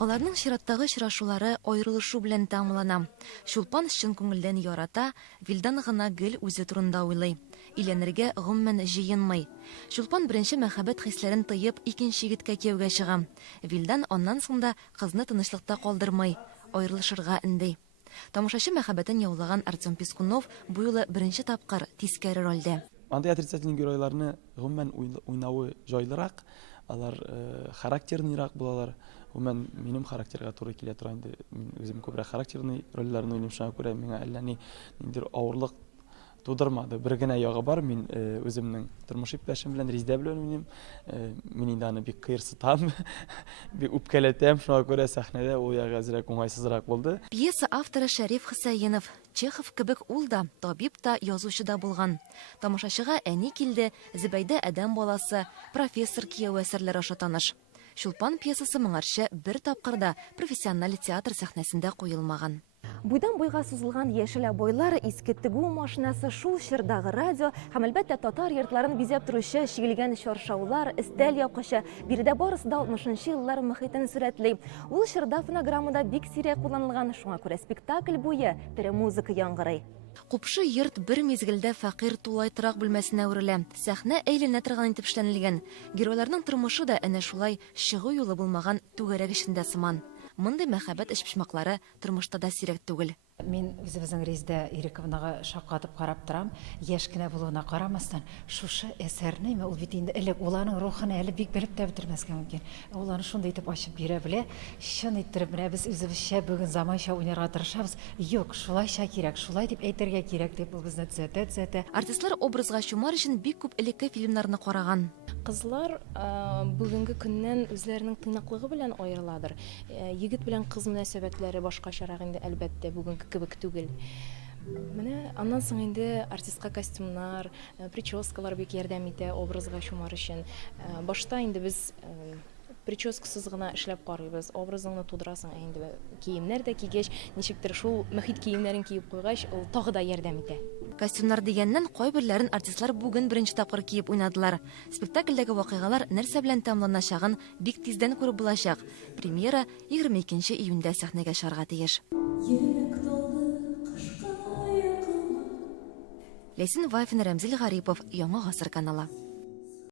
Аларның чираттагы очрашулары аерылышу белән тәмамлана. Чулпан чын күңелдән ярата, Вилдан гына гел үзе турында уйлый. Өйләнергә гомумән җыенмый. Чулпан беренче мәхәббәт хисләрен тыеп, икенче егеткә кияүгә чыга. Вилдан аннан соң да кызны тынычлыкта калдырмый, аерылышырга инде. Тамашачы мәхәббәтен яулаган Артем Пискунов бу юлы беренче тапкыр тискәре рольдә. Андай отрицательный геройларны гомумән уйнавы җайлырак, алар характерныйрак булалар. Гомумән минем характерга туры килә тора инде. Мин үзем күбрәк характерный рольләрне уйныйм, шуңа күрә миңа әллә ниндидер авырлык тудырмады. Бер генә ягы бар, мин үземнең тормыш иптәшем белән Резидә белән уйныйм. Мин инде аны бик кыерсытам, бик үпкәләтәм, шуңа күрә сәхнәдә ул ягы әзрәк уңайсызрак булды. Пьеса авторы Шәриф Хөсәенов. Чехов кебек ул да, табиб та, язучы да булган. Тамашачыга әни килде, Зөбәйдә адәм баласы, профессор кияү әсәрләре аша таныш. Чулпан пьесасы моңарчы бер тапкырда профессиональ театр сәхнәсендә куелмаган. Буйдан буйга сузылган яшел бойлар, иске тегү машинасы, шул чырдагы радио һәм әлбәттә татар йортларын бизәп торучы шигелгән чаршаулар, өстәл япкычы, биредә барысы да 60-нчы еллар мөхитен сурәтли. Ул чырда фонограммада бик сирәк кулланылган, шуңа күрә спектакль буе тере музыка яңгырый. Купшы йорт бер мизгелдә фәкыйрь тулайтырак бүлмәсенә үрелә. Сәхнә әйләнә торган итеп эшләнелгән. Геройларның тормышы да әнә шулай чыгу юлы булмаган түгәрәк эчендә сыман. Мондый мәхәббәт эшпишмаклары тормышта да сирәк түгел. Мин үзебезнең Резидә Ирековнага шаккатып карап торам. Яшь кенә булуына карамастан, шушы әсәрне ул бит инде элек уларның рухын әле бик белеп тә бетермәскә мөмкин. Ул аны шундый итеп ачып бирә белә. Чын иттереп менә без үзебезчә бүген заманча уйнарга тырышабыз. Юк, шулайча кирәк, шулай дип әйтергә кирәк дип ул безне төзәтә. Артистлар образга чумар өчен бик күп элекке фильмнарны караган. Кызлар бүгенге көннән үзләренең тыйнаклыгы белән аерыладыр. Егет белән кыз мөнәсәбәтләре башкачарак инде әлбәттә бүгенге кебек түгел. Менә аннан соң инде артистка костюмнар, прическалар бик ярдәм итә образга чумар өчен. Башта инде без прическасыз гына эшләп карыйбыз, образыңны тудырасың, инде киемнәр дә кигәч, ничектер шул мөхит киемнәрен киеп куйгач, ул тагы да ярдәм итә. Костюмнар дигәннән кайберләрен артистлар бүген беренче тапкыр киеп уйнадылар. Спектакльдәге вакыйгалар нәрсә белән тәмамланачагын бик тиздән күреп булачак. Премьера 22 июньдә сәхнәгә чыгарга тиеш. Ләйсен Вафин, Рәмзил Гарипов, Яңа гасыр каналы.